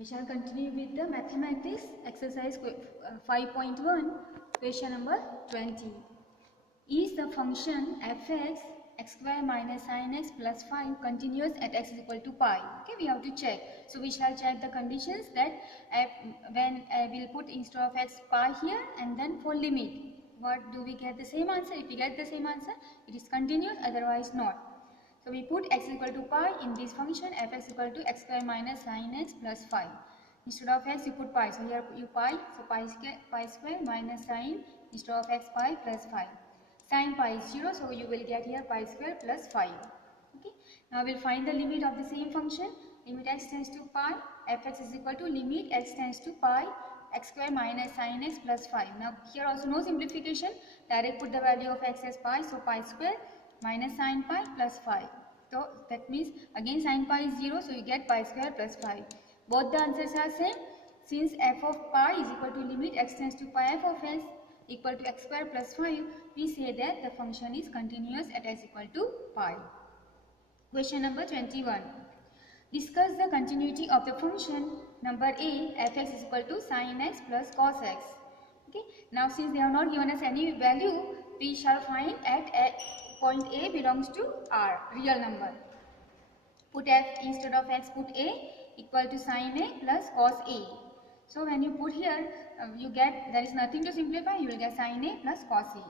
We shall continue with the mathematics exercise 5.1, question number 20. Is the function fx x square minus sin x plus 5 continuous at x is equal to pi? Okay, we have to check. So we shall check the conditions that when we'll put instead of x pi here, and then for limit, what do we get the same answer? If we get the same answer, it is continuous, otherwise not. So we put x equal to pi in this function, fx equal to x square minus sin x plus 5. Instead of x you put pi, so here you pi, so pi square minus sin, instead of x pi plus 5. Sin pi is 0, so you will get here pi square plus 5. Okay. Now we will find the limit of the same function. Limit x tends to pi, fx is equal to limit x tends to pi, x square minus sin x plus 5. Now here also no simplification, direct put the value of x as pi, so pi square minus sin pi plus 5. So that means again sin pi is 0, so you get pi square plus 5. Both the answers are same. Since f of pi is equal to limit x tends to pi f of s equal to x square plus 5, we say that the function is continuous at s equal to pi. Question number 21. Discuss the continuity of the function number a fx is equal to sin x plus cos x. Okay. Now since they have not given us any value, we shall find at point a belongs to R, real number. Put f instead of x, put a equal to sin a plus cos a. So when you put here, you get, there is nothing to simplify, you will get sin a plus cos a.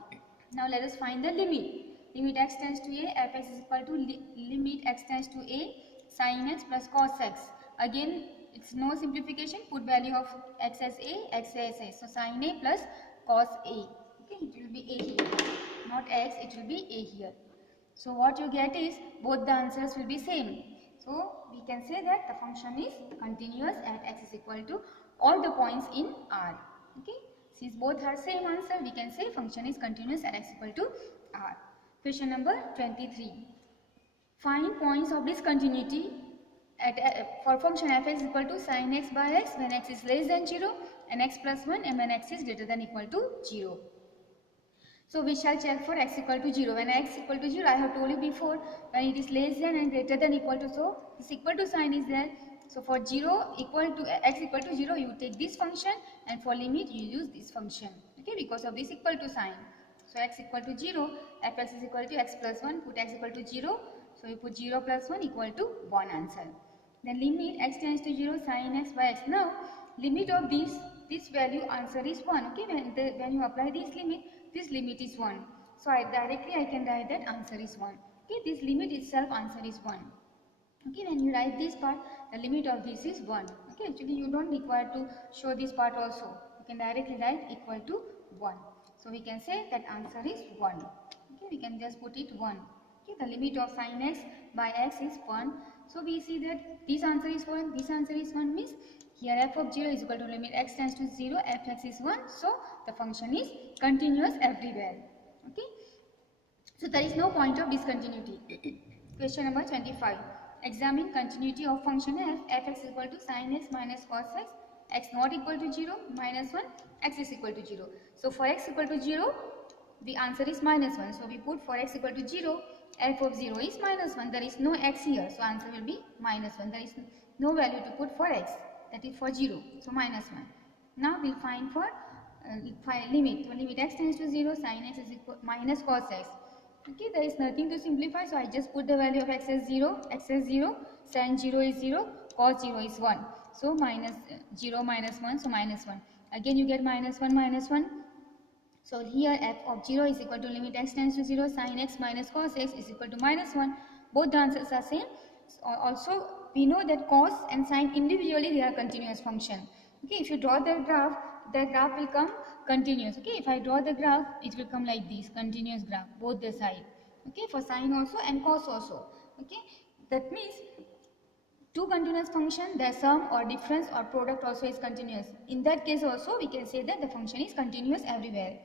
Now let us find the limit. Limit x tends to a, fx is equal to limit x tends to a sin x plus cos x. Again, it's no simplification, put value of x as a, x as a. So sin a plus cos a. Okay, it will be a here, not x, it will be a here. So what you get is both the answers will be same. So we can say that the function is continuous at x is equal to all the points in R. Okay, since both are same answer, we can say function is continuous at x equal to R. Question number 23. Find points of discontinuity for function fx is equal to sin x by x when x is less than 0 and x plus 1 and when x is greater than equal to 0. So we shall check for x equal to 0. When x equal to 0, I have told you before, when it is less than and greater than equal to, so this equal to sign is there. So for 0 equal to x equal to 0, you take this function, and for limit you use this function. Okay, because of this equal to sign. So x equal to 0, fx is equal to x plus 1, put x equal to 0. So you put 0 plus 1 equal to 1 answer. Then limit x tends to 0 sin x by x. Now limit of this value answer is 1. Okay, when you apply this limit is 1. So I can write that answer is 1. Okay, this limit itself answer is 1. Okay, when you write this part, the limit of this is 1. Okay, actually you don't require to show this part also. You can directly write equal to 1. So we can say that answer is 1. Okay, we can just put it 1. Okay, the limit of sin x by x is 1. So we see that this answer is 1, this answer is 1, means here f of 0 is equal to limit x tends to 0, fx is 1. So the function is continuous everywhere. Okay, so there is no point of discontinuity. Question number 25. Examine continuity of function fx is equal to sin x minus cos x, x not equal to 0, minus 1, x is equal to 0. So for x equal to 0, the answer is minus 1. So we put for x equal to 0, f of 0 is minus 1. There is no x here, so answer will be minus 1. There is no value to put for x, that is for 0, so minus 1. Now we will find for limit. So limit x tends to 0, sin x is equal minus cos x. Okay, there is nothing to simplify, so I just put the value of x as 0, sin 0 is 0, cos 0 is 1. So minus 0 minus 1, so minus 1. Again you get minus 1 minus 1. So here f of 0 is equal to limit x tends to 0, sin x minus cos x is equal to minus 1. Both the answers are same. Also we know that cos and sin individually they are continuous function. Okay, if you draw the graph will come continuous. Okay, if I draw the graph, it will come like this, continuous graph, both the side. Okay, for sin also and cos also. Okay, that means two continuous function, their sum or difference or product also is continuous. In that case also we can say that the function is continuous everywhere.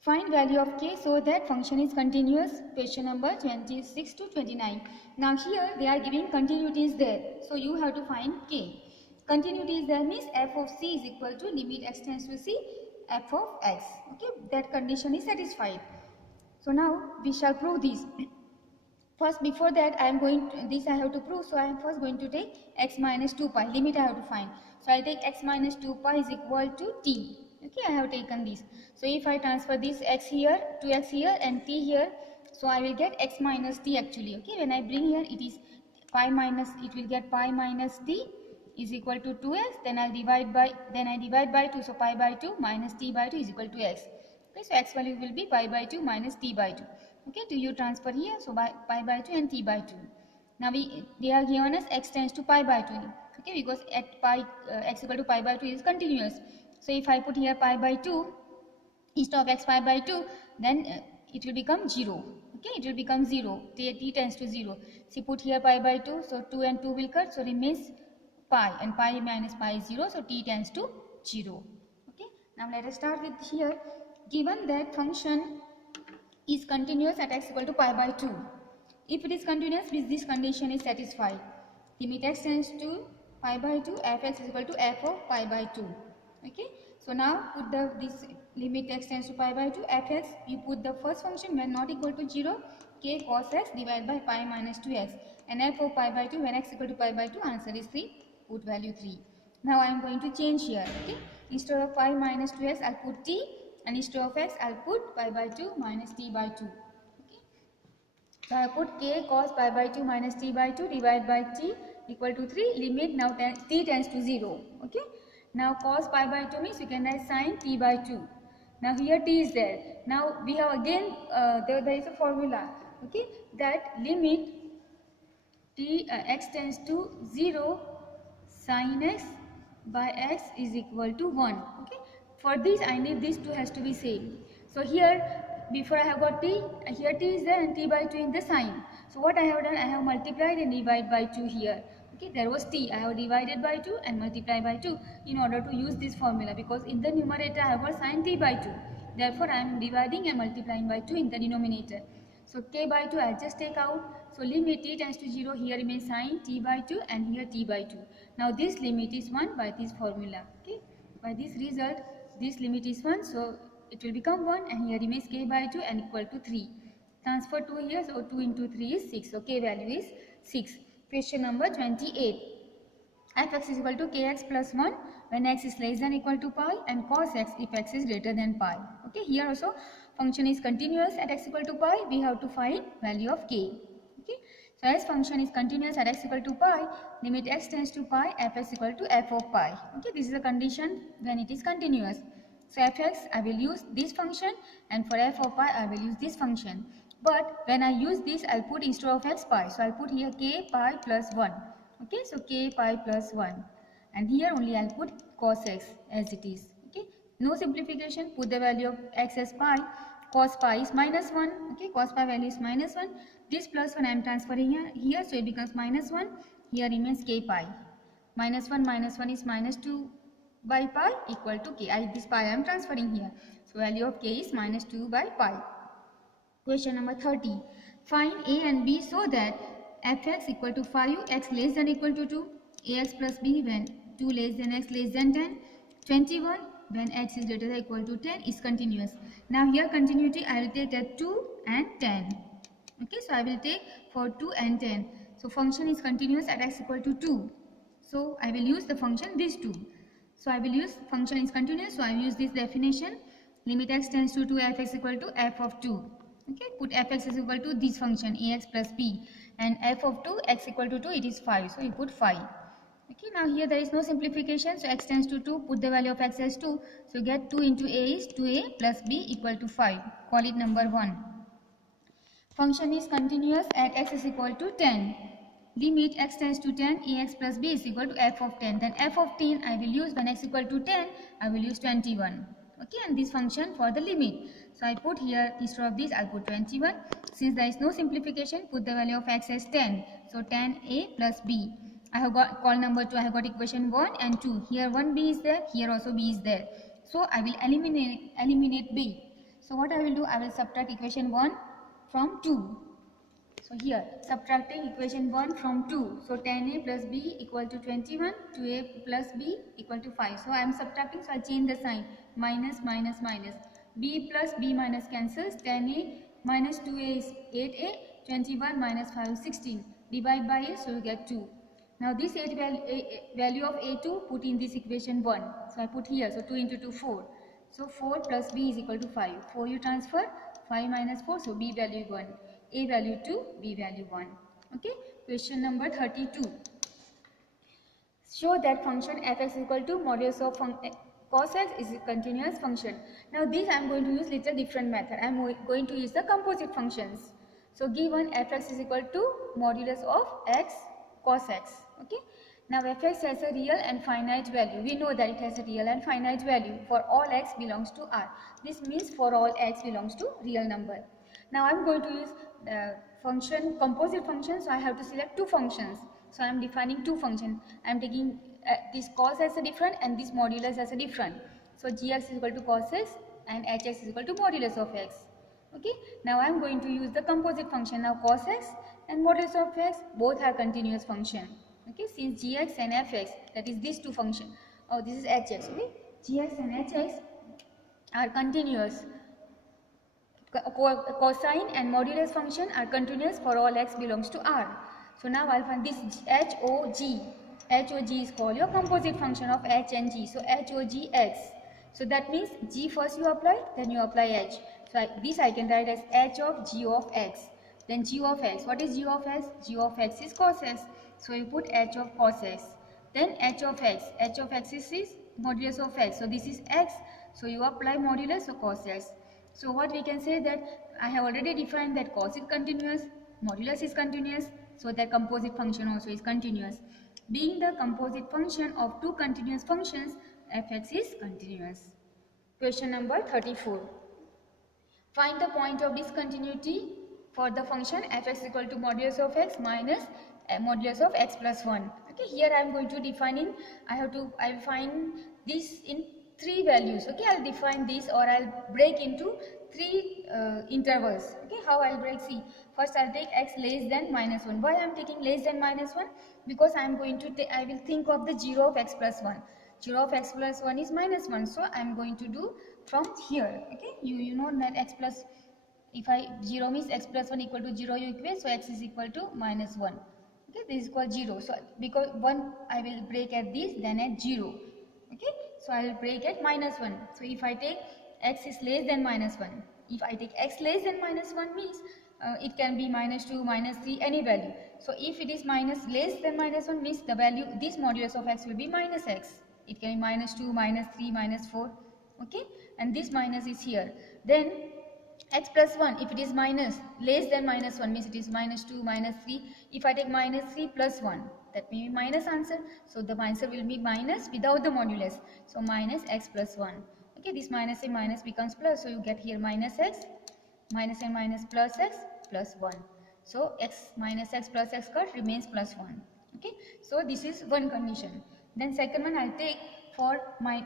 Find value of k so that function is continuous. Question number 26 to 29. Now here they are giving continuity is there, so you have to find k. Continuity is there means f of c is equal to limit x tends to c, f of x. Okay, that condition is satisfied. So now we shall prove this. First, before that, I am going to, this I have to prove, so I am first going to take x minus 2 pi, limit I have to find. So I'll take x minus 2 pi is equal to t. Okay, I have taken this. So if I transfer this x here, 2x here and t here, so I will get x minus t actually. Okay, when I bring here, it is pi minus, it will get pi minus t is equal to 2x, then I divide by 2, so pi by 2 minus t by 2 is equal to x. Okay, so x value will be pi by 2 minus t by 2. Okay, do you transfer here, so by pi by 2 and t by 2. Now they are given us x tends to pi by 2. Okay, because at pi x equal to pi by 2 is continuous. So if I put here pi by 2 instead of x pi by 2, then it will become 0. Okay, it will become 0. T tends to 0. So put here pi by 2, so 2 and 2 will cut, so remains pi, and pi minus pi is 0, so t tends to 0. Okay, now let us start with here. Given that function is continuous at x equal to pi by 2. If it is continuous, this condition is satisfied. Limit x tends to pi by 2, fx is equal to f of pi by 2. Okay, so now put this limit x tends to pi by 2, fx, you put the first function when not equal to 0, k cos x divided by pi minus 2x, and f of pi by 2 when x equal to pi by 2, answer is 3, put value 3. Now I am going to change here. Okay, instead of pi minus 2x, I'll put t, and instead of x, I'll put pi by 2 minus t by 2. Okay, so I put k cos pi by 2 minus t by 2 divided by t equal to 3. Limit now t tends to 0. Okay, now cos pi by 2 means you can write sin t by 2. Now here t is there. Now we have again there is a formula. Okay, that limit t x tends to 0 sin x by x is equal to 1. Okay, for this I need these two has to be same. So here before I have got t, here t is there and t by 2 in the sign. So what I have done, I have multiplied and divided by 2 here. Okay, there was t, I have divided by 2 and multiplied by 2 in order to use this formula, because in the numerator I have got sin t by 2. Therefore I am dividing and multiplying by 2 in the denominator. So k by 2 I just take out. So limit t tends to 0, here remains sin t by 2 and here t by 2. Now this limit is 1 by this formula. Okay, by this result this limit is 1, so it will become 1, and here remains k by 2 and equal to 3. Transfer 2 here, so 2 into 3 is 6. So k value is 6. Question number 28. Fx is equal to kx plus 1 when x is less than equal to pi, and cos x if x is greater than pi. Okay, here also function is continuous at x equal to pi, we have to find value of k. Okay, so as function is continuous at x equal to pi, limit x tends to pi, fx equal to f of pi. Okay, this is a condition when it is continuous. So fx I will use this function, and for f of pi I will use this function. But when I use this, I'll put instead of x pi, so I'll put here k pi plus 1. Okay, so k pi plus 1, and here only I'll put cos x as it is. Okay, no simplification, put the value of x as pi. Cos pi is minus 1. Okay, cos pi value is minus 1. This plus 1 I am transferring here, so it becomes minus 1. Here remains k pi. Minus 1 is minus 2 by pi equal to k. This pi I am transferring here. So value of k is minus 2 by pi. Question number 30. Find a and b so that fx equal to 5, x less than equal to 2, ax plus b when 2 less than x less than 10, 21 when x is greater than equal to 10 is continuous. Now here continuity I will take at 2 and 10. Okay, so I will take for 2 and 10. So function is continuous at x equal to 2. So I will use the function this 2. So I will use function is continuous, so I will use this definition. Limit x tends to 2, fx equal to f of 2. Okay, put fx is equal to this function ax plus b, and f of 2 x equal to 2, it is 5, so you put 5. Okay, now here there is no simplification, so x tends to 2, put the value of x as 2, so get 2 into a is 2a plus b equal to 5, call it number 1. Function is continuous at x is equal to 10. Limit x tends to 10, ax plus b is equal to f of 10. Then f of 10 I will use when x equal to 10, I will use 21. Okay, and this function for the limit. So I put here, instead of this, I'll put 21. Since there is no simplification, put the value of x as 10. So 10a plus b. I have got call number 2, I have got equation 1 and 2. Here 1b is there, here also b is there. So I will eliminate b. So what I will do, I will subtract equation 1 from 2. So here, subtracting equation 1 from 2. So 10a plus b equal to 21, 2a plus b equal to 5. So I am subtracting, so I change the sign. Minus, minus, minus. B plus b minus cancels. 10a minus 2a is 8a. 21 minus 5 is 16. Divide by 8, so you get 2. Now this value of a2 put in this equation 1. So I put here, so 2 into 2, 4. So 4 plus b is equal to 5. 4 you transfer, 5 minus 4, so b value 1. A value 2, b value 1. Okay, question number 32. Show that function fx is equal to modulus of cos x is a continuous function. Now this I am going to use little different method. I am going to use the composite functions. So given fx is equal to modulus of x cos x. Okay. Now fx has a real and finite value. We know that it has a real and finite value for all x belongs to R. This means for all x belongs to real number. Now I am going to use function composite function. So I have to select two functions. So I am defining two functions. I am taking this cos as a different and this modulus as a different. So gx is equal to cos x and hx is equal to modulus of x. Okay. Now I am going to use the composite function. Now cos x and modulus of x both are continuous function. Okay. Since gx and fx, that is these two functions. Oh, this is hx. Okay. Gx and hx are continuous. Cosine and modulus function are continuous for all x belongs to R. So now I'll find this HOG. HOG is called your composite function of h and g. So HOGX. So that means g first you apply, then you apply h. So this I can write as h of g of x. Then g of x. What is g of x? G of x is cos x. So you put h of cos x. Then h of x. H of x is modulus of x. So this is x. So you apply modulus of cos x. So what we can say that I have already defined that cos is continuous, modulus is continuous. So the composite function also is continuous. Being the composite function of two continuous functions, fx is continuous. Question number 34. Find the point of discontinuity for the function fx equal to modulus of x minus modulus of x plus 1. Okay, here I am going to define in, I will find this in three values. Okay, I will define this or I will break into three intervals. Okay, how I will break? See, first I will take x less than minus 1. Why I am taking less than minus 1? Because I am going to I will think of the 0 of x plus 1. 0 of x plus 1 is minus 1. So I am going to do from here. Okay, you know that x plus, if 0 means x plus 1 equal to 0 you equate. So x is equal to minus 1. Okay, this is called 0. So because 1 I will break at this, then at 0. Okay, so I will break at minus 1. So if I take x is less than minus 1. If I take x less than minus 1 means it can be minus 2, minus 3, any value. So if it is minus less than minus 1 means the value, this modulus of x will be minus x. It can be minus 2, minus 3, minus 4. Okay, and this minus is here. Then x plus 1, if it is minus less than minus 1 means it is minus 2, minus 3. If I take minus 3 plus 1, that may be minus answer. So the answer will be minus without the modulus. So minus x plus 1. Okay, this minus and minus becomes plus. So you get here minus x, minus and minus plus x plus 1. So x minus x plus x cut remains plus 1. Okay, so this is one condition. Then second one I'll take for my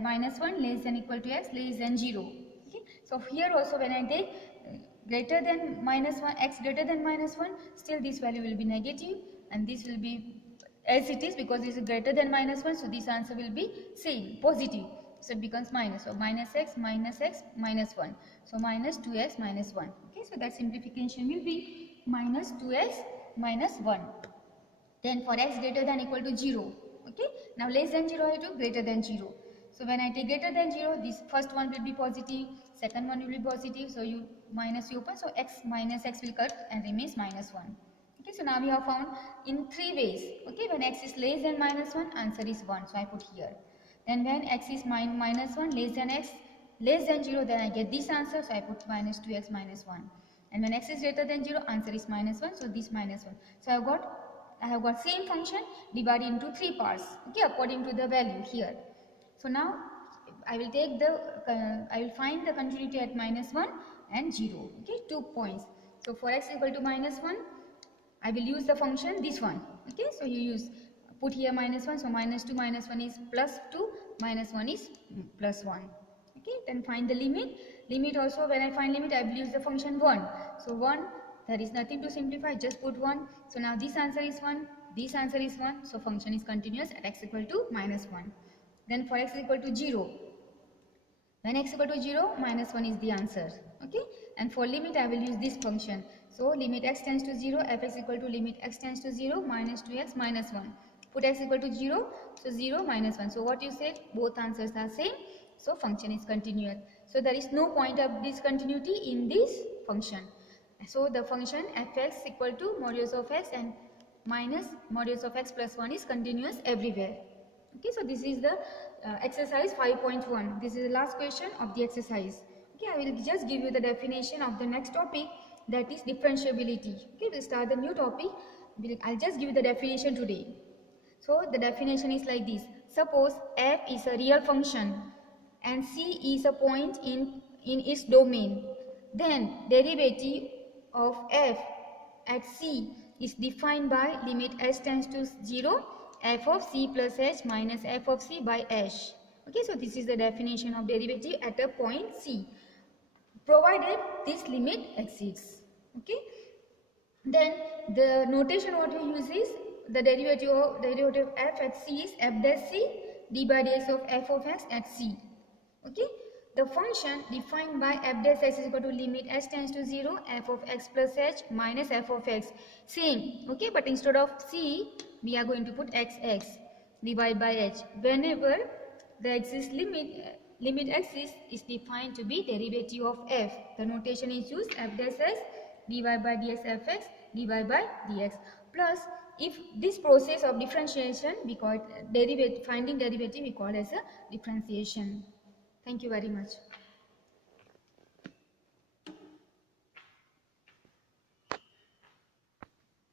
minus 1 less than equal to x less than 0. Okay, so here also when I take greater than minus 1, x greater than minus 1, still this value will be negative and this will be as it is because this is greater than minus 1. So this answer will be same, positive. So it becomes minus. So minus x, minus 1. So minus 2x minus 1. Okay, so that simplification will be minus 2x minus 1. Then for x greater than equal to 0. Okay, now less than 0 I do greater than 0. So when I take greater than 0, this first one will be positive, second one will be positive. So you minus you open. So x minus x will cut and remains minus 1. Okay, so now we have found in three ways. Okay, when x is less than minus 1, answer is 1. So I put here. Then when x is minus 1 less than x less than 0, then I get this answer. So I put minus 2x minus 1. And when x is greater than 0, answer is minus 1. So this minus 1. So I have got same function divided into three parts. Okay, according to the value here. So now I will take I will find the continuity at minus 1 and 0. Okay, 2 points. So for x equal to minus 1, I will use the function this one. Okay, so you put here minus 1. So minus 2 minus 1 is plus 2, minus 1 is plus 1. Okay, then find the limit. Limit also, when I find limit, I will use the function 1. So 1, there is nothing to simplify, just put 1. So now this answer is 1, this answer is 1. So function is continuous at x equal to minus 1. Then for x equal to 0. When x equal to 0, minus 1 is the answer. Okay, and for limit I will use this function. So limit x tends to 0, fx equal to limit x tends to 0 minus 2x minus 1. Put x equal to 0, so 0 minus 1. So what you said, both answers are same, so function is continuous. So there is no point of discontinuity in this function. So the function fx equal to modulus of x and minus modulus of x plus 1 is continuous everywhere. Okay, so this is the exercise 5.1. This is the last question of the exercise. Okay, I will just give you the definition of the next topic, that is differentiability. Okay, we'll start the new topic. I'll just give you the definition today. So the definition is like this. Suppose f is a real function and c is a point in its domain. Then derivative of f at c is defined by limit s tends to 0 f of c plus h minus f of c by h. Okay, so this is the definition of derivative at a point c, provided this limit exceeds. Okay, then the notation what we use is the derivative of f at c is f dash c d by dx of f of x at c. Okay, the function defined by f dash x is equal to limit s tends to 0 f of x plus h minus f of x, same. Okay, but instead of c we are going to put xx divided by h. Whenever the exists limit x is defined to be derivative of f, the notation is used f dash s divided by dx fx divided by dx. Plus, if this process of differentiation we call it finding derivative, we call as a differentiation. Thank you very much.